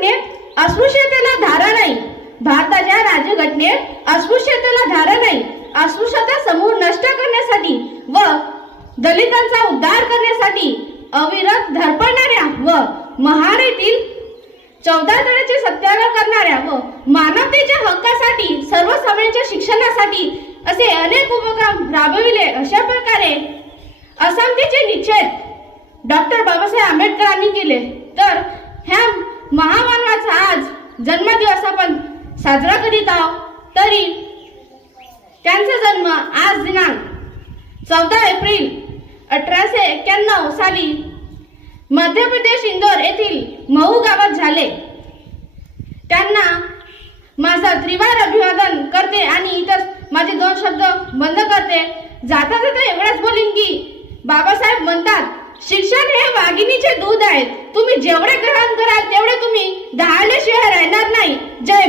राज्यघटनेत अस्पृश्यतेला धारा नाही. भारताच्या राज्यघटनेत अस्पृश्यतेला धारा नाही. अस्पृश्यता समूह नष्ट करण्यासाठी व दलितांचा उद्धार करण्यासाठी अविरत धडपडणाऱ्या व महारेतील चौदा जणांचे सत्याग्रह करणाऱ्या व मानवतेच्या हक्कासाठी सर्व सर्वसामान्यांच्या शिक्षणासाठी असे अनेक उपक्रम राबविले. अशा प्रकारे असमतेचे निश्चय डॉक्टर बाबासाहेब आंबेडकरांनी केले. तर जन्मदिवस आपण साजरा करीत आहोत तरी त्यांचा जन्म आज दिनांक चौदा एप्रिल अठराशे एक्क्याण्णव साली मध्य प्रदेश इंदोर येथील महू गावात झाले. त्यांना माझा त्रिवार अभिवादन करते आणि इतर माझे दोन शब्द बंद करते. जाता जाता एवढंच बोलीन की बाबासाहेब म्हणतात शिक्षण हे वाघिणीचे दूध आहे. तुम्ही जेवढे ग्रहण कराल तेवढे तुम्ही दहाने নাই জয়